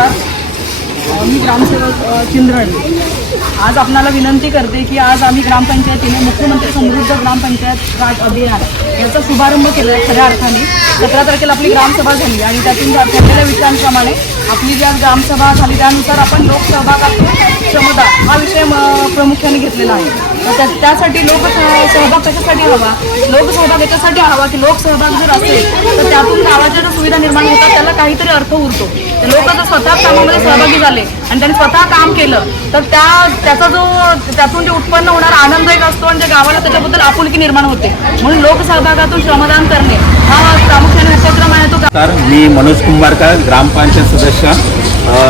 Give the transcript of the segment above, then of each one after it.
नमस्कार. मी ग्रामसेवक अ, आज आपणाला विनंती करते की आज आम्ही ग्रामपंचायतीने मुख्यमंत्री समृद्ध ग्रामपंचायत राज अभियान याचा शुभारंभ केला आहे खऱ्या अर्थाने. सतरा तारखेला आपली ग्रामसभा झाली आणि त्यातून ठरलेल्या विषयांप्रमाणे आपली ज्या ग्रामसभा झाली त्यानुसार आपण लोकसहभागातून क्षमता हा विषय म- प्रामुख्याने घेतलेला आहे. तर त्या- त्यासाठी लोक सहभाग कशासाठी हवा? लोकसहभाग याच्यासाठी हवा की लोकसहभाग जर असेल तर त्यातून गावाच्या ज्या सुविधा निर्माण होतात त्याला काहीतरी अर्थ उरतो. लोक जर स्वतः कामामध्ये सहभागी झाले आणि त्यांनी स्वतः काम केलं तर त्या त्याचा जो त्यातून जे उत्पन्न होणारा आनंद एक असतो आणि ज्या गावाला त्याच्याबद्दल आपुलकी निर्माण होते. म्हणून लोकसहभागातून श्रमदान करणे हा प्रामुख्याने उपक्रम आहे तो सर मी मनोज कुंभारकर ग्रामपंचायत सदस्य.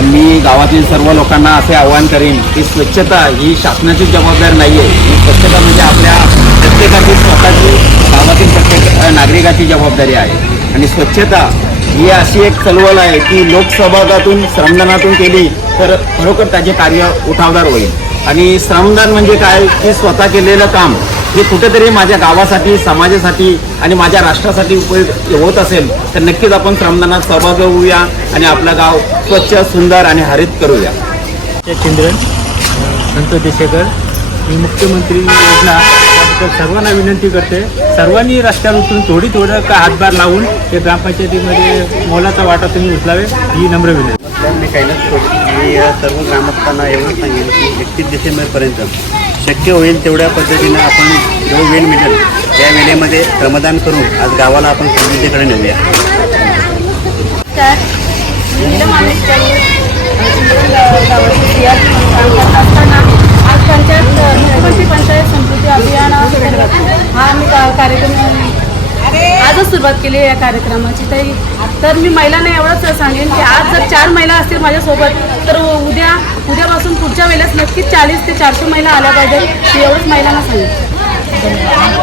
मी गावातील सर्व लोकांना असे आवाहन करेन की स्वच्छता ही शासनाची जबाबदारी नाही आहे ही स्वच्छता म्हणजे आपल्या प्रत्येकाची स्वतःची गावातील प्रत्येक नागरिकाची जबाबदारी आहे. आणि स्वच्छता ही अशी एक चळवळ आहे की लोकसहभागातून श्रमदानातून केली तर खरोखर त्याचे कार्य उठावदार होईल. आणि श्रमदान म्हणजे काय? की स्वतः केलेलं काम हे कुठेतरी माझ्या गावासाठी समाजासाठी आणि माझ्या राष्ट्रासाठी उपयोग होत असेल तर नक्कीच आपण श्रमदानात सहभाग होऊया आणि आपलं गाव स्वच्छ सुंदर आणि हरित करूया. चंद्रन. संत देशेकर. मी मुख्यमंत्री योजना सर्वांना विनंती करते. सर्वांनी रस्त्यावर उतरून थोडी थोडं का हातभार लावून ते ग्रामपंचायतीमध्ये मोलाचा वाटा तुम्ही उचलावे ही नम्र विनंती. मी कोळी मी या सर्व ग्रामस्थांना एवढं सांगेन की एकतीस डिसेंबरपर्यंत शक्य होईल तेवढ्या पद्धतीनं आपण जो वेळ मिळेल त्या वेळेमध्ये श्रमदान करून आज गावाला आपण समृद्धीकडे नेऊया. तर नीलम मानेकरांनी चिंचवड गावाची CRP म्हणून काम करत असताना आज पंचायत मुख्यमंत्री पंचायत समृद्धी अभियानाअंतर्गत हा आम्ही का- कार्यक्रम आजच सुरुवात केली आहे या कार्यक्रमाची. तरी तर मी महिलांना एवढंच सांगेन की आज जर चार महिला असतील माझ्यासोबत तर उद्या उद्यापासून पुढच्या वेळेस नक्कीच चाळीस ते चारशे महिला आल्या पाहिजे मी एवढंच महिलांना सांगेन.